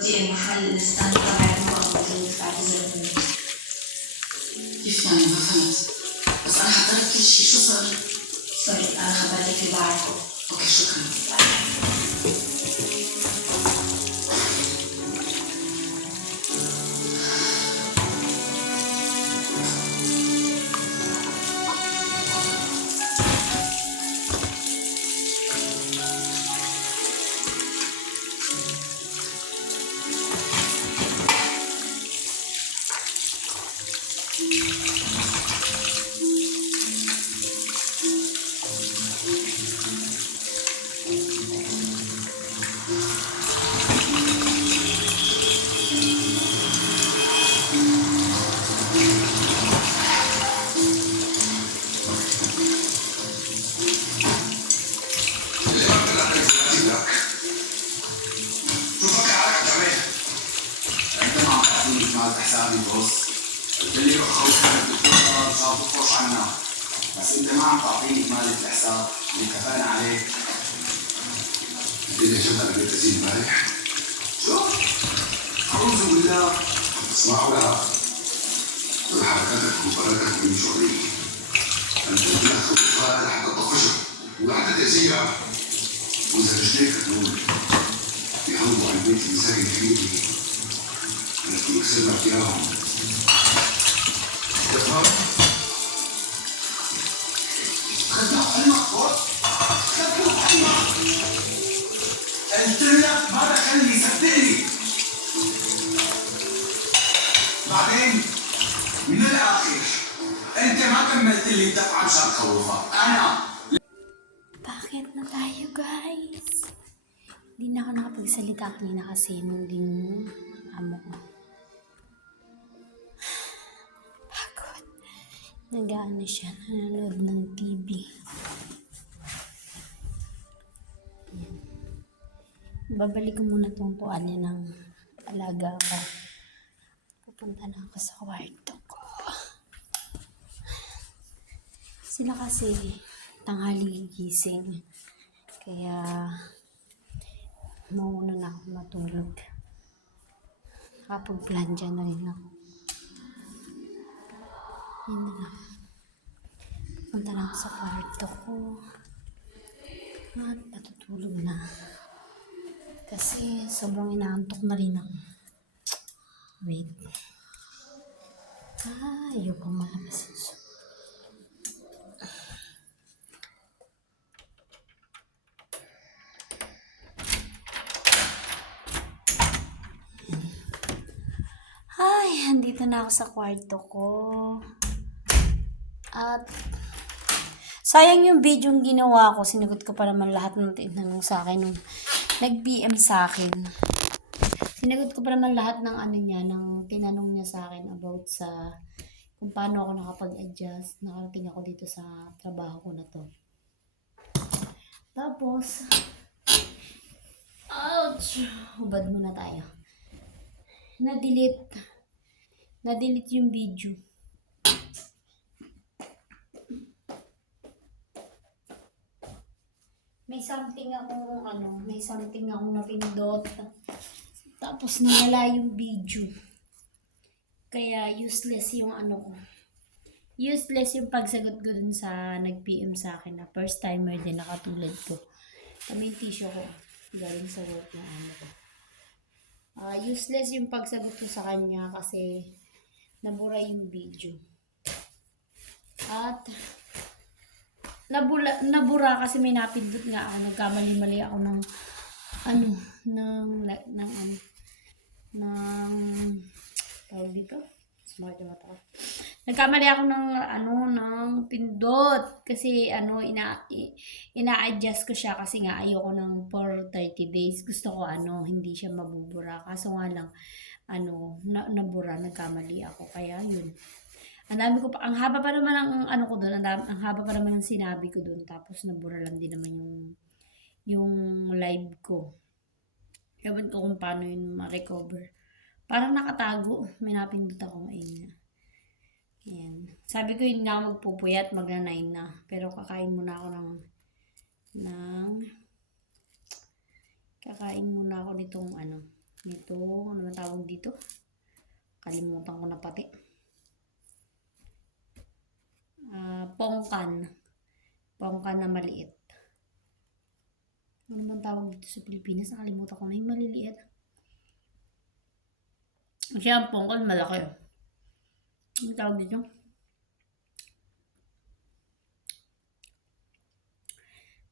دي المحل الستاند تبعي هو موجود فاعتذر. كيف يعني ما فهمت؟ بس أنا حضرت كل شيء، شو صار؟ سوري أنا خبرتك اللي بعرفه. أوكي شكرا. حسابي بص قلت لي روح خوفك الدكتور صار تفرش عنا بس انت ما عم تعطيني مالك الحساب اللي اتفقنا عليه. الدنيا شفتها ببيت أزيد امبارح. شو؟ أعوذ بالله. اسمعوا لها كل حركاتك ومقرراتك من شغلي. أنت بدنا خوفها لحتى تطفشها ولحتى تأذيها. وإذا رجليك هدول بيهووا على البيت اللي ساكن فيه بدك يكسر لك إياهم. تفهم؟ خدنا علمك فوق؟ خدنا علمك. قلت لك ما دخلني صدقني. بعدين من الآخر أنت ما كملت لي الدفعة مشان خوفك، أنا. Bakit na tayo, guys? Hindi na ako nakapagsalita kanina kasi nung amo ko. Pagod. Nag-ano siya, nanonood ng TV. Yan. Babalik ko muna tong tuwalya ng alaga ko. Pupunta na ako sa kwarto ko. Sila kasi tanghali gising. Kaya mauna na ako matulog. Nakapag-plan dyan na rin ako. Yun na lang. Punta na ako sa kwarto ko. At natutulog na. Kasi sobrang inaantok na rin ako. Wait. Ayoko malabas. Ay, andito na ako sa kwarto ko. At sayang yung video yung ginawa ko. Sinagot ko pa naman lahat ng tinanong sa akin nung nag-PM sa akin. Sinagot ko pa naman lahat ng ano niya, ng tinanong niya sa akin about sa kung paano ako nakapag-adjust. Nakarating ako dito sa trabaho ko na to. Tapos, ouch! Hubad muna tayo. Na-delete yung video. May something akong napindot. Tapos nawala yung video. Kaya useless yung ko. Useless yung pagsagot ko dun sa nag-PM sa akin na first timer din nakatulad ko. May tissue ko galing sa work na ko. Useless yung pagsagot ko sa kanya kasi nabura yung video. At nabura kasi may napindot nga ako. Nagkamali-mali ako ng tawag dito? Smart na mata. Nagkamali ako ng pindot kasi ina-adjust ko siya kasi nga ayoko ng for 30 days. Gusto ko hindi siya mabubura. Kaso nga lang nabura, nagkamali ako. Kaya yun. Ang haba pa naman ang ko doon, ang haba pa naman ng sinabi ko doon. Tapos nabura lang din naman yung live ko. Ewan ko kung paano yun ma-recover. Parang nakatago. May napindot ako ngayon. Ayan. Sabi ko yun nga magpupuyat, magna-9 na. Pero kakain muna ako kakain muna ako nitong Ito, ano ba tawag dito? Kalimutan ko na pati. Pongkan. Pongkan na maliit. Ano bang tawag dito sa Pilipinas? Nakalimutan ko na yung maliliit. Kasi ang pongkan malaki. Ano tawag dito?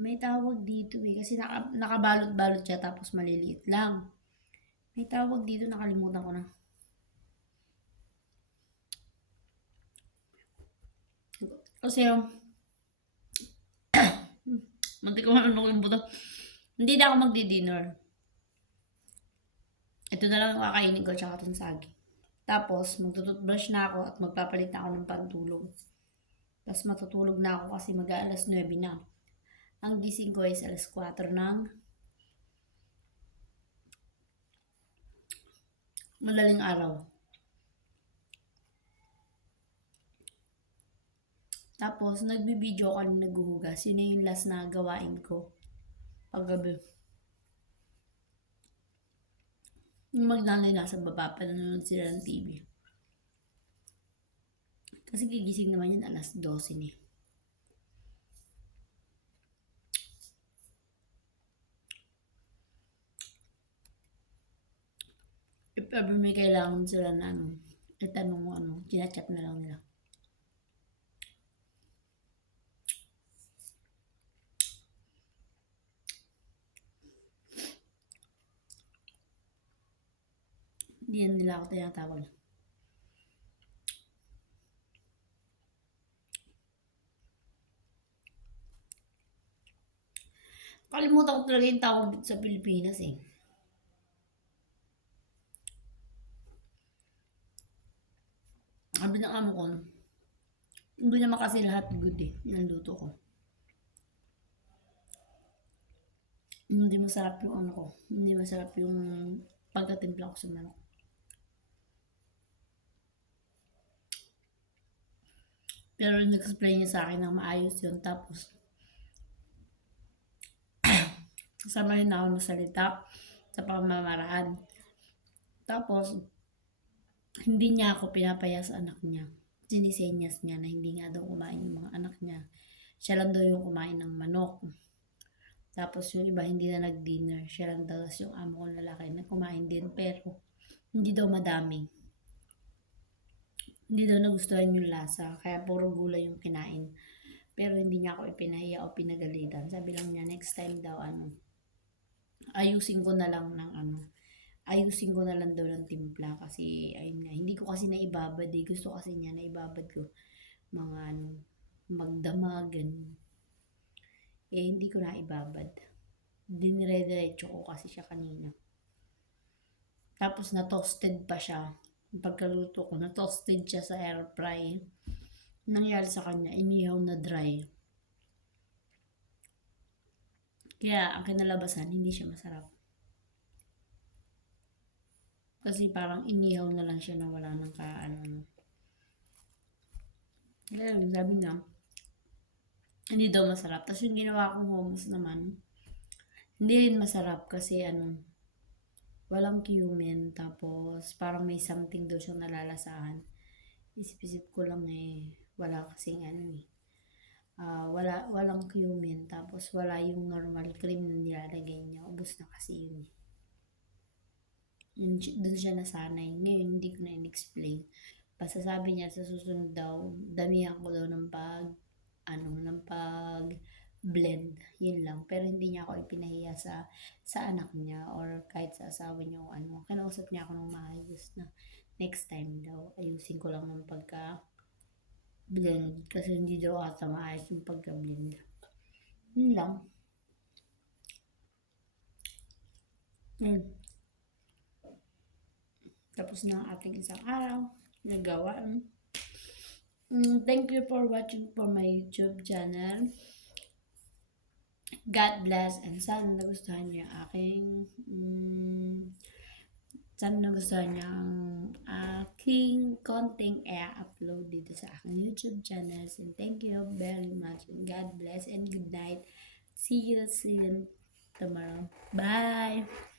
May tawag dito kasi nakabalot-balot siya tapos maliliit lang. May tawag dito, nakalimutan ko na. Kasi mantik ko manunok yung buto. Hindi na ako magdi-dinner. Ito na lang ang kakainin ko tsaka itong saging. Tapos magtututbrush na ako at magpapalit na ako ng pantulog. Tapos matutulog na ako kasi mag-aalas 9 na. Ang gising ko is alas 4 ng madaling araw. Tapos, nagbibideo ako nung naghuhugas. Yun na yung last na gawain ko paggabi. Yung magnanay nasa baba pa, nanonood sila ng TV. Kasi gigising naman yun alas 12 ni. If ever may kailangan sila na itanong mo chinachat na lang nila. Hindi yan nila ako tinatawag. Kalimutan ko talaga yung tawag dito sa Pilipinas eh. Sabi ng amo ko, hindi naman kasi lahat good eh, yung luto ko. Hindi masarap yung hindi masarap yung pagkatimpla ko sa manok. Pero nag-explain niya sa akin na maayos yun. Tapos, kasama rin ako magsalita sa pamamaraan. Tapos, hindi niya ako pinapaya sa anak niya. Sinisenyas niya na hindi nga daw kumain yung mga anak niya. Siya lang daw yung kumain ng manok. Tapos yung iba hindi na nag-dinner. Siya lang daw yung amo kong lalaki na kumain din. Pero, hindi daw madami. Hindi daw nagustuhan yung lasa, kaya puro gulay yung kinain. Pero hindi niya ako ipinahiya o pinagalitan. Sabi lang niya, next time daw, ayusin ko na lang ayusin ko na lang daw ng timpla. Kasi, ayun nga, hindi ko kasi naibabad eh. Gusto kasi niya naibabad ko mga magdamag, ganun. Eh, hindi ko naibabad. Dinire-diretso ko kasi siya kanina. Tapos, na-toasted pa siya. Pagkaluto ko, na-toasted siya sa air fry. Nangyari sa kanya, inihaw na dry. Kaya, ang kinalabasan, hindi siya masarap. Kasi parang inihaw na lang siya na wala nang Kaya, sabi niya, hindi daw masarap. Tapos yung ginawa kong hummus naman, hindi rin masarap kasi walang cumin, tapos parang may something daw siyang nalalasahan. Isip-isip ko lang wala kasing walang cumin, tapos wala yung normal cream na nilalagay niya. Ubus na kasi yun. Doon siya nasanay. Ngayon, hindi ko na in-explain. Basta sabi niya, sa susunod daw, damihan ko daw ng blend, yun lang. Pero hindi niya ako ipinahiya sa anak niya or kahit sa asawa niya o kinausap niya ako ng maayos na next time daw ayusin ko lang ng pagka blend kasi hindi daw ata maayos yung pagka blend. Yun lang. Tapos na ang ating isang araw nagawa. Thank you for watching for my YouTube channel. God bless and sana nagustuhan niyo ang aking content upload dito sa aking YouTube channel. And thank you very much and God bless and good night. See you soon tomorrow. Bye!